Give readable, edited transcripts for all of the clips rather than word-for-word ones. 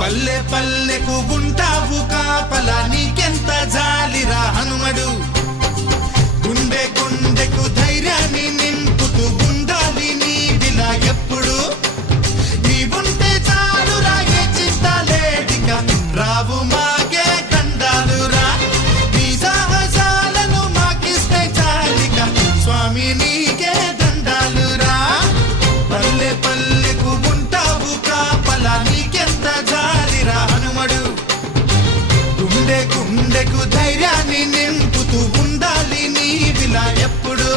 పల్లె పల్లెకు ఉంటావు కాపలా నీకెంత జాలిరా హనుమడు గుండె గుండెకు ధైర్యాన్ని నింపుతూ ఉండాలి నీవిలా ఎప్పుడు నీవుంటే చాలు రాగే చింతలేడిక రావు మాగే గండాలురా నీ సాహసాలను మాకిస్తే చాలిక స్వామి నీకే దండాలురా పల్లె పల్లెకు ఉంటావు కాపలా నీకెంత జాలిరా హనుమడు గుండె గుండెకు ధైర్యాన్ని నింపుతూ ఉండాలి నీవిలా ఎప్పుడు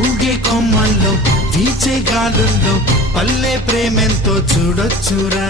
ఊగే కొమ్మల్లో వీచే గాలుల్లో పల్లె ప్రేమెంతో చూడొచ్చురా